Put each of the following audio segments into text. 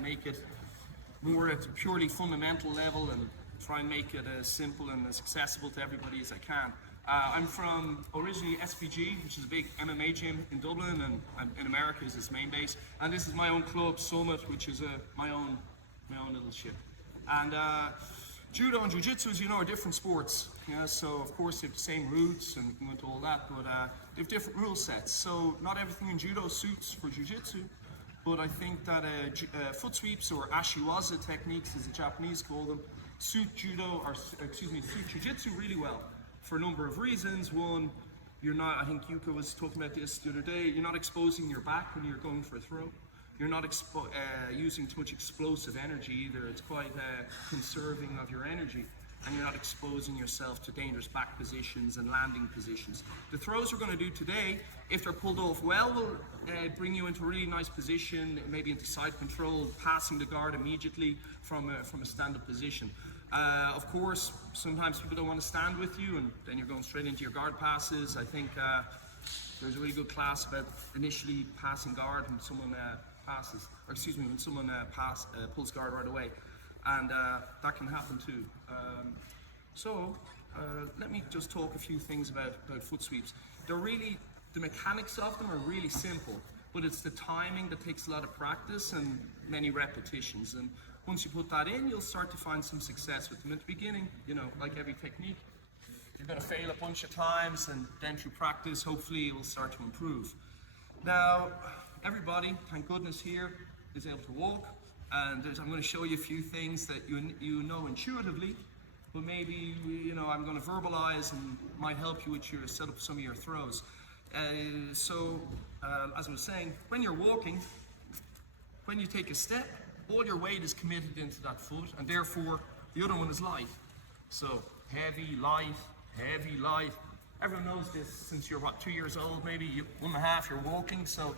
make it more at a purely fundamental level and try and make it as simple and as accessible to everybody as I can. I'm from originally SPG, which is a big MMA gym in Dublin, and in America is its main base. And this is my own club, Summit, which is my own little ship. And Judo and Jiu-Jitsu, as you know, are different sports. Yeah, so of course they have the same roots and we can go into all that, but they have different rule sets. So not everything in Judo suits for Jiu-Jitsu, but I think that foot sweeps, or ashiwaza techniques, as the Japanese call them, suit Judo, or suit Jiu-Jitsu really well for a number of reasons. One, you're not, I think Yuka was talking about this the other day, you're not exposing your back when you're going for a throw. You're not using too much explosive energy either. It's quite conserving of your energy, and you're not exposing yourself to dangerous back positions and landing positions. The throws we're going to do today, if they're pulled off well, will bring you into a really nice position, maybe into side control, passing the guard immediately from a stand-up position. Of course, sometimes people don't want to stand with you, and then you're going straight into your guard passes. I think there's a really good class about initially passing guard when someone when someone pulls guard right away, and that can happen too. Let me just talk a few things about foot sweeps. The mechanics of them are really simple, but it's the timing that takes a lot of practice and many repetitions. And once you put that in, you'll start to find some success with them. At the beginning, you know, like every technique, you're going to fail a bunch of times, and then through practice, hopefully it will start to improve. Now, everybody, thank goodness, here is able to walk, and I'm going to show you a few things that you know intuitively, but maybe I'm going to verbalize and might help you with your set up some of your throws. As I was saying, when you're walking, when you take a step, all your weight is committed into that foot, and therefore the other one is light. So heavy, light, heavy, light. Everyone knows this since you're 2 years old, maybe 1.5, you're walking, so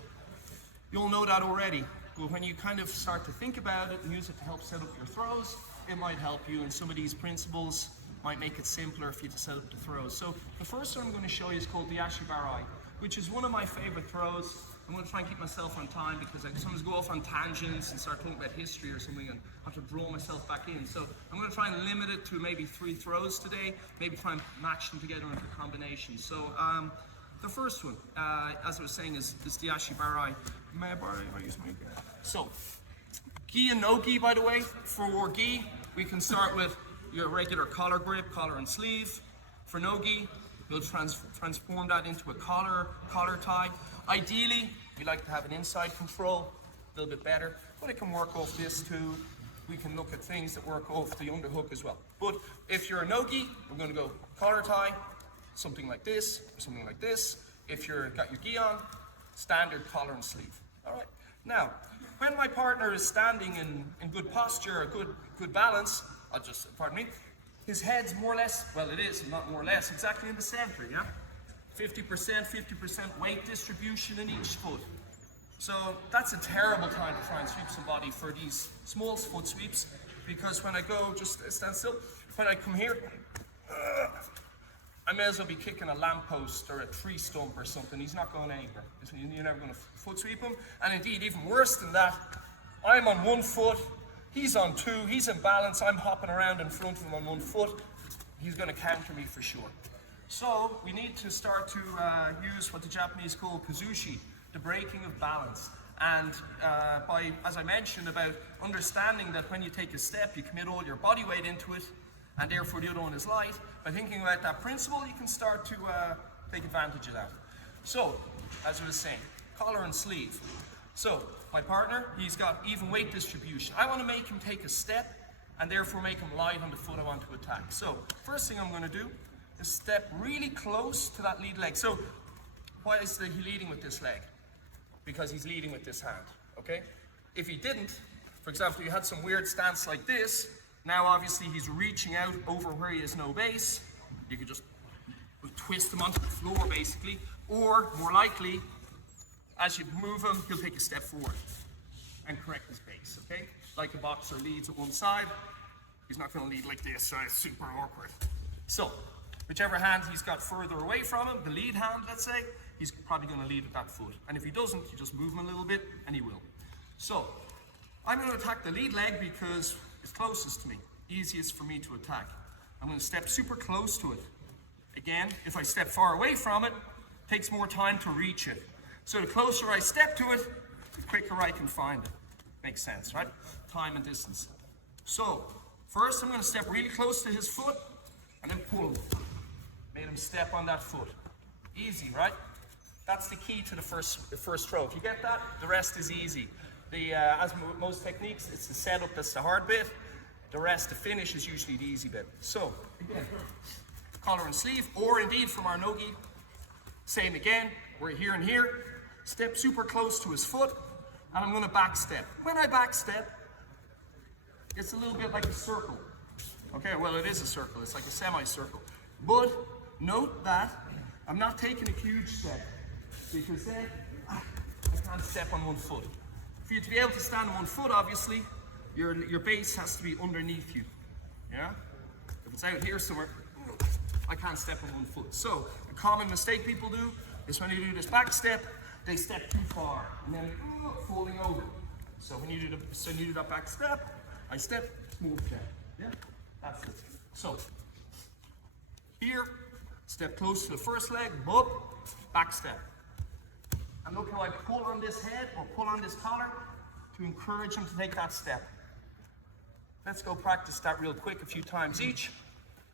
you'll know that already. But when you kind of start to think about it and use it to help set up your throws, it might help you, and some of these principles might make it simpler for you to set up the throws. So the first one I'm going to show you is called the ashibarai, which is one of my favorite throws. I'm going to try and keep myself on time because I sometimes go off on tangents and start talking about history or something and have to draw myself back in. So I'm going to try and limit it to maybe 3 throws today, maybe try and match them together into combinations. So the first one, as I was saying, is the ashibarai. May I borrow? I use my gi. So, gi and no gi, by the way. For gi, we can start with your regular collar grip, collar and sleeve. For no gi, we'll transform that into a collar tie. Ideally, we like to have an inside control, a little bit better, but it can work off this too. We can look at things that work off the underhook as well. But if you're a no-gi, we're going to go collar tie, something like this, or something like this. If you've got your gi on, standard collar and sleeve. All right. Now, when my partner is standing in good posture, a good balance, his head's more or less, well, it is, not more or less, exactly in the center, yeah? 50% weight distribution in each foot. So that's a terrible time to try and sweep somebody for these small foot sweeps, because when I go, just stand still, when I come here, I may as well be kicking a lamppost or a tree stump or something. He's not going anywhere. You're never going to foot sweep him. And indeed, even worse than that, I'm on one foot, he's on 2, he's in balance, I'm hopping around in front of him on 1 foot. He's going to counter me for sure. So we need to start to use what the Japanese call kazushi, the breaking of balance. And as I mentioned, about understanding that when you take a step, you commit all your body weight into it, and therefore the other one is light. By thinking about that principle, you can start to take advantage of that. So, as I was saying, collar and sleeve. So, my partner, he's got even weight distribution. I want to make him take a step, and therefore make him light on the foot I want to attack. So, first thing I'm going to do is step really close to that lead leg. So, why is he leading with this leg? Because he's leading with this hand, okay? If he didn't, for example, you had some weird stance like this, now obviously he's reaching out over where he has no base. You could just twist him onto the floor basically, or more likely, as you move him, he'll take a step forward and correct his base, okay? Like a boxer leads at one side, he's not gonna lead like this, so it's super awkward. So, whichever hand he's got further away from him, the lead hand, let's say, he's probably gonna lead with that foot. And if he doesn't, you just move him a little bit, and he will. So, I'm going to attack the lead leg because it's closest to me, easiest for me to attack. I'm going to step super close to it. Again, if I step far away from it, it takes more time to reach it. So the closer I step to it, the quicker I can find it. Makes sense, right? Time and distance. So, first I'm going to step really close to his foot and then pull him. Made him step on that foot. Easy, right? That's the key to the first throw. If you get that, the rest is easy. As most techniques, it's the setup that's the hard bit. The rest, the finish, is usually the easy bit. So, again, collar and sleeve, or indeed from our nogi. Same again, we're here and here. Step super close to his foot, and I'm going to back step. When I back step, it's a little bit like a circle. Okay, well, it is a circle. It's like a semicircle. But note that I'm not taking a huge step, because then I can't step on one foot. For you to be able to stand on one foot, obviously, your base has to be underneath you. Yeah? If it's out here somewhere, I can't step on one foot. So, a common mistake people do is when you do this back step, they step too far, and then falling over. So when you do that back step, I step, move down. Yeah? That's it. So, here, step close to the first leg, up, back step. And look how I pull on this head or pull on this collar to encourage him to take that step. Let's go practice that real quick a few times each.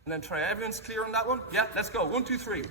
And then try. Everyone's clear on that one? Yeah, let's go. 1, 2, 3.